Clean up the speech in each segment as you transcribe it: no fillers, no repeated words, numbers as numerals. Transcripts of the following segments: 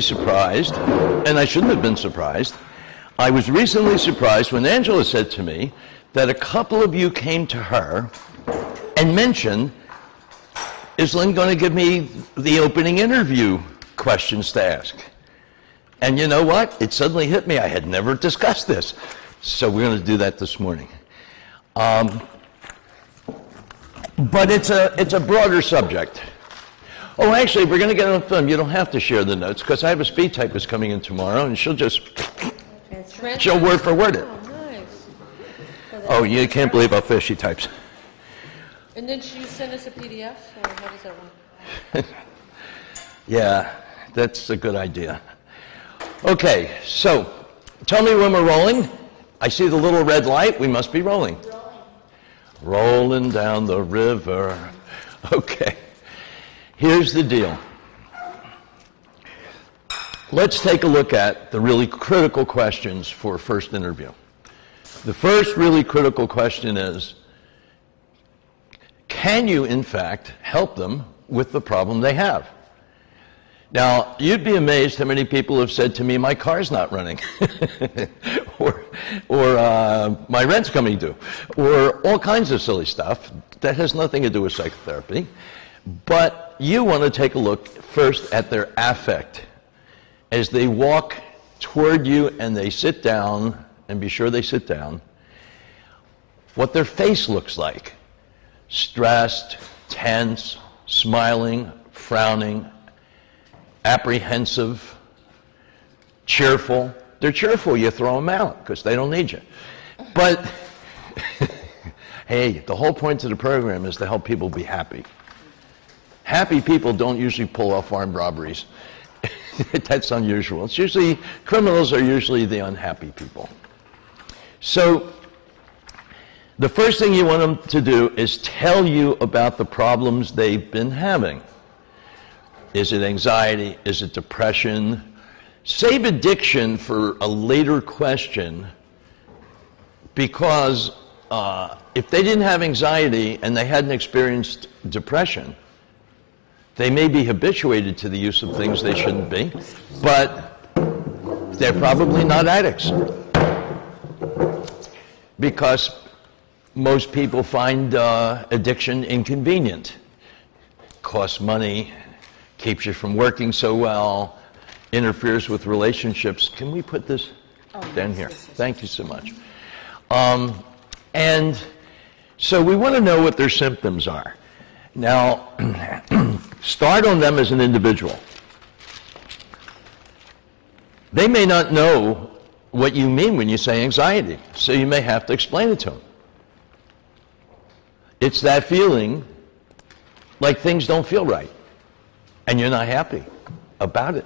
surprised, and I shouldn't have been surprised. I was recently surprised when Angela said to me that a couple of you came to her and mentioned, is Lynn going to give me the opening interview questions to ask? And you know what? It suddenly hit me. I had never discussed this. So we're going to do that this morning. But it's a broader subject. Oh, actually, if we're going to get on film, you don't have to share the notes, because I have a speed typist coming in tomorrow, and she'll just, she'll word for word it. Oh, nice. Oh, you can't believe how fast she types. And then should you send us a PDF, or how does that work? Yeah, that's a good idea. Okay, so tell me when we're rolling. I see the little red light. We must be rolling. Rolling down the river. Okay, here's the deal. Let's take a look at the really critical questions for a first interview. The first really critical question is, can you, in fact, help them with the problem they have? Now, you'd be amazed how many people have said to me, my car's not running, or my rent's coming due, or all kinds of silly stuff that has nothing to do with psychotherapy. But you want to take a look first at their affect. As they walk toward you and they sit down, and be sure they sit down, what their face looks like. Stressed, tense, smiling, frowning, apprehensive, cheerful. They're cheerful, you throw them out because they don't need you. But, hey, the whole point of the program is to help people be happy. Happy people don't usually pull off armed robberies. That's unusual. It's usually, criminals are usually the unhappy people. So, the first thing you want them to do is tell you about the problems they've been having. Is it anxiety? Is it depression? Save addiction for a later question, because if they didn't have anxiety and they hadn't experienced depression, they may be habituated to the use of things they shouldn't be, but they're probably not addicts. Because most people find addiction inconvenient. Costs money, keeps you from working so well, interferes with relationships. Can we put this down here? Thank you so much. And so we want to know what their symptoms are. Now, start on them as an individual. They may not know what you mean when you say anxiety, so you may have to explain it to them. It's that feeling like things don't feel right, and you're not happy about it.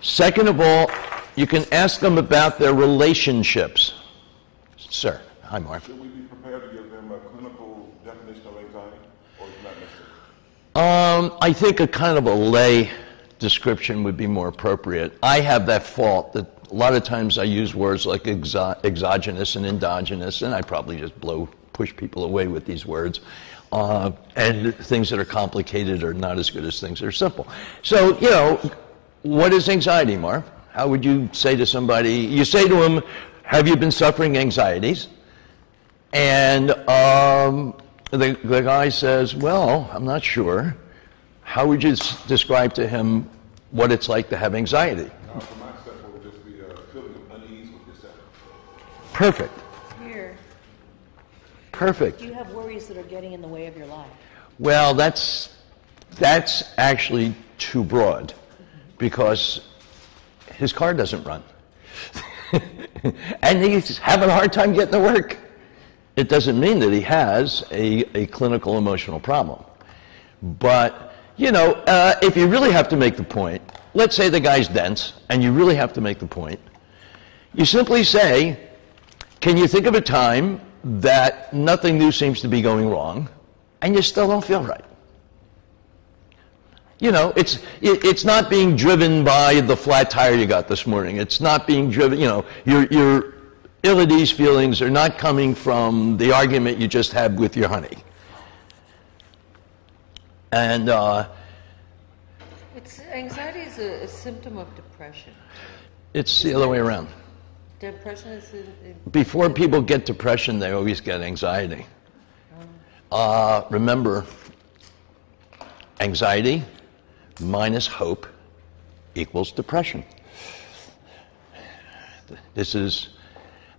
Second of all, you can ask them about their relationships. Sir, hi, Mark. Should we be prepared to give them a clinical definition of anxiety, or is it not necessary? I think a kind of a lay description would be more appropriate. I have that fault that a lot of times I use words like exogenous and endogenous, and I probably just push people away with these words. And things that are complicated are not as good as things that are simple. So, you know, what is anxiety, Mark? How would you say to somebody, you say to them, have you been suffering anxieties? And the guy says, well, I'm not sure. How would you describe to him what it's like to have anxiety? For my step would just be a feeling of unease with yourself. Perfect. Here. Perfect. Do you have worries that are getting in the way of your life? Well, that's actually too broad, because his car doesn't run. And he's having a hard time getting to work. It doesn't mean that he has a clinical emotional problem. But, you know, if you really have to make the point, let's say the guy's dense, and you really have to make the point, you simply say, can you think of a time that nothing new seems to be going wrong, and you still don't feel right? You know, it's not being driven by the flat tire you got this morning. It's not being driven, you know, your ill at ease feelings are not coming from the argument you just had with your honey. And Anxiety is a symptom of depression. It's the other way around. Depression is Before people get depression, they always get anxiety. Remember, anxiety minus hope equals depression.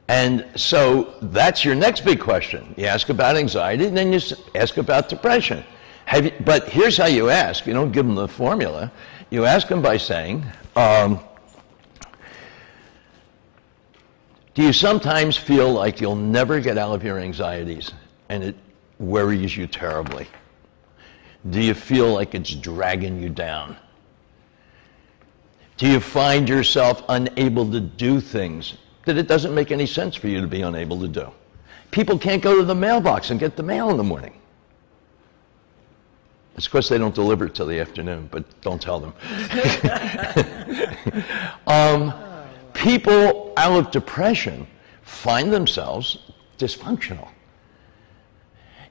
And so that's your next big question. You ask about anxiety, and then you ask about depression. But here's how you ask. You don't give them the formula. You ask them by saying, do you sometimes feel like you'll never get out of your anxieties and it worries you terribly? Do you feel like it's dragging you down? Do you find yourself unable to do things that it doesn't make any sense for you to be unable to do? People can't go to the mailbox and get the mail in the morning. It's because they don't deliver it till the afternoon, but don't tell them. People out of depression find themselves dysfunctional.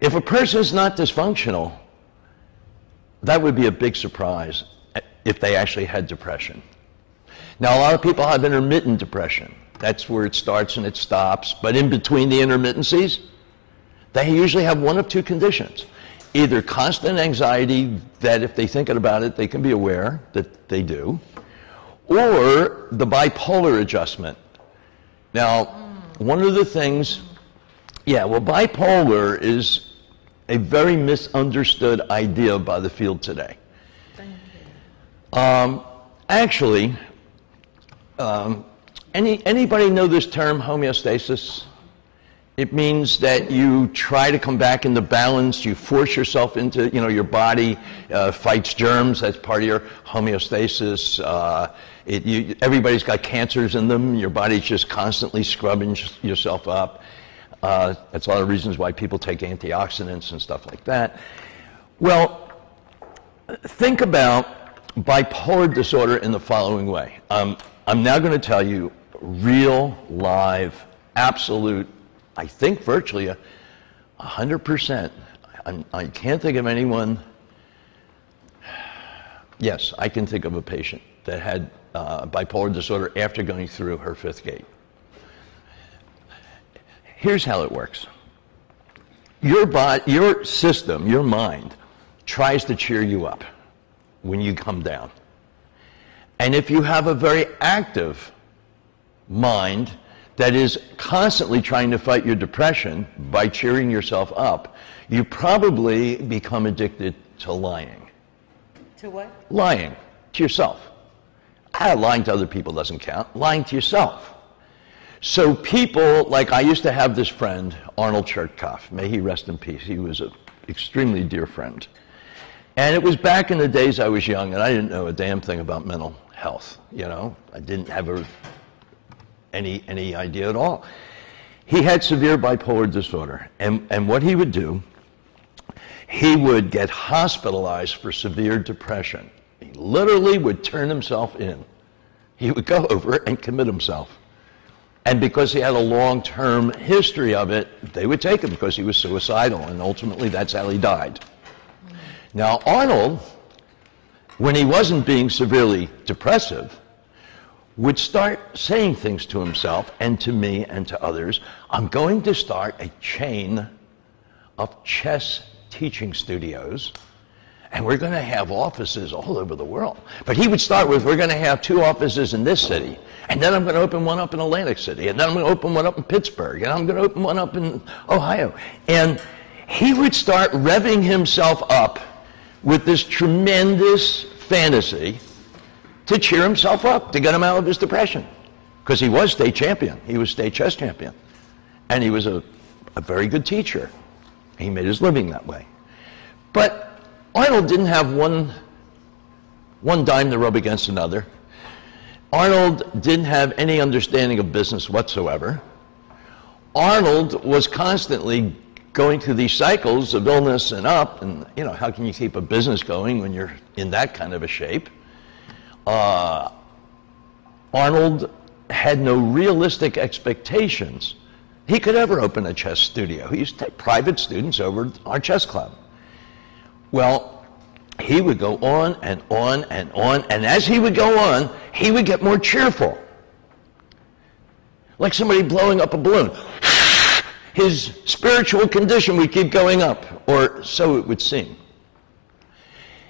If a person is not dysfunctional, that would be a big surprise if they actually had depression. Now, a lot of people have intermittent depression. That's where it starts and it stops. But in between the intermittencies, they usually have one of two conditions. Either constant anxiety that if they think about it, they can be aware that they do, or the bipolar adjustment. Now, one of the things, bipolar is a very misunderstood idea by the field today. Actually, anybody know this term, homeostasis? It means that you try to come back into balance, you force yourself into, your body fights germs, that's part of your homeostasis. Everybody's got cancers in them, your body's just constantly scrubbing yourself up. That's a lot of reasons why people take antioxidants and stuff like that. Well, think about bipolar disorder in the following way. I'm now going to tell you real, live, absolute, I think virtually 100%. I can't think of anyone. Yes, I can think of a patient that had bipolar disorder after going through her fifth gate. Here's how it works. Your system, your mind, tries to cheer you up when you come down. And if you have a very active mind that is constantly trying to fight your depression by cheering yourself up, you probably become addicted to lying. To what? Lying to yourself. Lying to other people doesn't count. Lying to yourself. So people, like I used to have this friend, Arnold Chertkov, may he rest in peace. He was an extremely dear friend. And it was back in the days I was young, and I didn't know a damn thing about mental health. I didn't have any idea at all. He had severe bipolar disorder, and what he would do, he would get hospitalized for severe depression. He literally would turn himself in. He would go over and commit himself. And because he had a long-term history of it, they would take him because he was suicidal, and ultimately that's how he died. Now, Arnold, when he wasn't being severely depressive, would start saying things to himself and to me and to others. I'm going to start a chain of chess teaching studios, and we're going to have offices all over the world. But he would start with, we're going to have 2 offices in this city, and then I'm going to open one up in Atlantic City, and then I'm going to open one up in Pittsburgh, and I'm going to open one up in Ohio. And he would start revving himself up with this tremendous fantasy to cheer himself up, to get him out of his depression. Because he was state champion. He was state chess champion. And he was a very good teacher. He made his living that way. But Arnold didn't have one dime to rub against another. Arnold didn't have any understanding of business whatsoever. Arnold was constantly going through these cycles of illness and up, and how can you keep a business going when you're in that kind of a shape? Arnold had no realistic expectations he could ever open a chess studio. He used to take private students over to our chess club. Well, he would go on and on and on, and as he would go on, he would get more cheerful. Like somebody blowing up a balloon. His spiritual condition would keep going up, or so it would seem.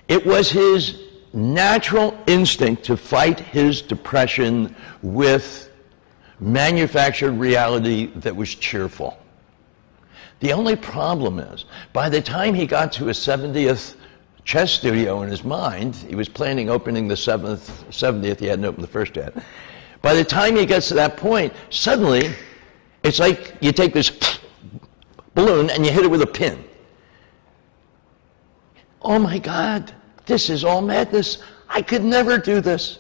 It was his natural instinct to fight his depression with manufactured reality that was cheerful. The only problem is, by the time he got to his 70th chess studio in his mind, he was planning opening the 70th, he hadn't opened the first yet. By the time he gets to that point, suddenly, it's like you take this balloon and you hit it with a pin. Oh my God, this is all madness. I could never do this.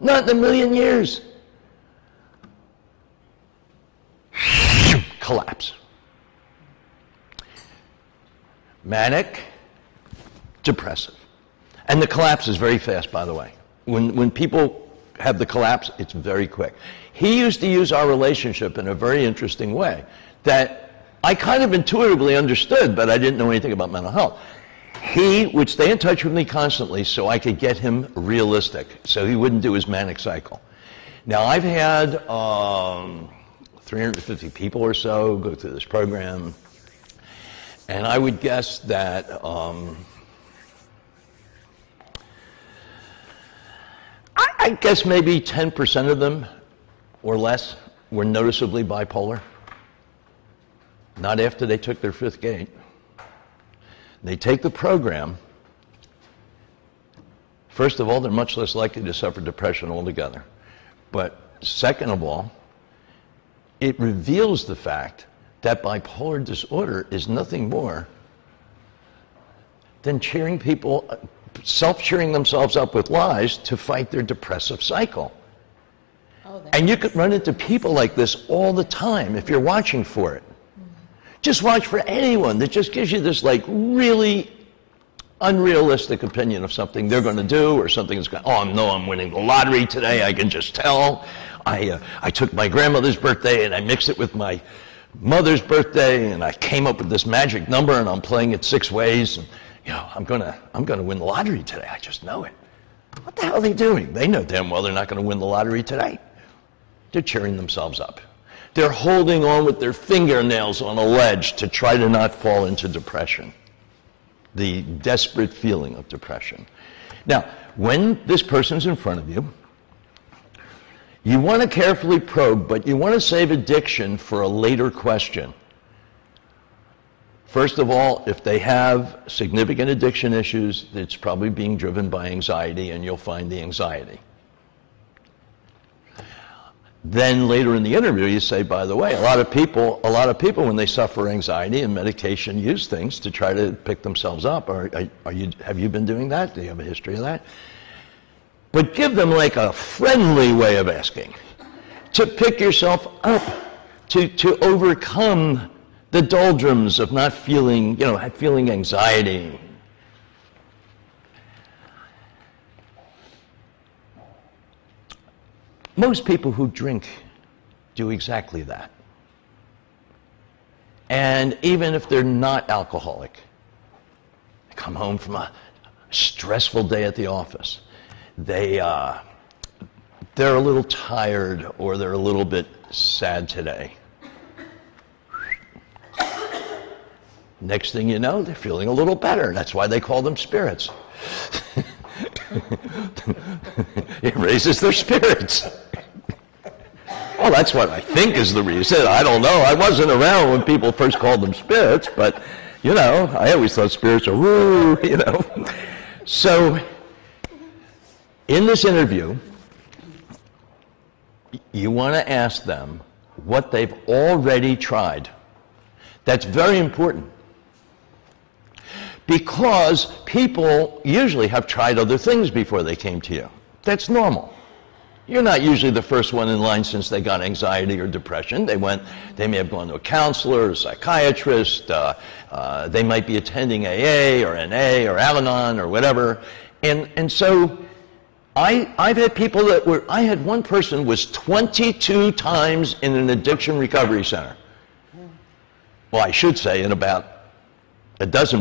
Not in a million years. Collapse. Manic, depressive. And the collapse is very fast, by the way. When people have the collapse, it's very quick. He used to use our relationship in a very interesting way that I kind of intuitively understood, but I didn't know anything about mental health. He would stay in touch with me constantly so I could get him realistic, so he wouldn't do his manic cycle. Now, I've had 350 people or so go through this program, and I would guess that I guess maybe 10% of them or less were noticeably bipolar. Not after they took their fifth gate. They take the program. First of all, they're much less likely to suffer depression altogether. But second of all, it reveals the fact that bipolar disorder is nothing more than cheering people, self-cheering themselves up with lies to fight their depressive cycle. And you could run into people like this all the time if you're watching for it. Just watch for anyone that just gives you this like really unrealistic opinion of something they're going to do or something that's going, oh no, I'm winning the lottery today, I can just tell. I took my grandmother's birthday and I mixed it with my mother's birthday and I came up with this magic number and I'm playing it 6 ways. And, you know, I'm gonna win the lottery today. I just know it. What the hell are they doing? They know damn well they're not going to win the lottery today. They're cheering themselves up. They're holding on with their fingernails on a ledge to try to not fall into depression, the desperate feeling of depression. Now, when this person's in front of you, you want to carefully probe, but you want to save addiction for a later question. First of all, if they have significant addiction issues, it's probably being driven by anxiety, and you'll find the anxiety. Then later in the interview, you say, by the way, a lot of people when they suffer anxiety and medication use things to try to pick themselves up. Have you been doing that? Do you have a history of that? But give them like a friendly way of asking, to pick yourself up, to overcome the doldrums of not feeling, feeling anxiety. Most people who drink do exactly that. And even if they're not alcoholic, they come home from a stressful day at the office, they're a little tired or they're a little bit sad today. Next thing you know, they're feeling a little better. That's why they call them spirits. It raises their spirits. Well, that's what I think is the reason. I don't know. I wasn't around when people first called them spirits, but, I always thought spirits are woo, So, in this interview, you want to ask them what they've already tried. That's very important. Because people usually have tried other things before they came to you. That's normal. You're not usually the first one in line since they got anxiety or depression. They may have gone to a counselor, a psychiatrist, they might be attending AA or NA or Al-Anon or whatever. And so I've had people I had one person was 22 times in an addiction recovery center. Well, I should say in about a dozen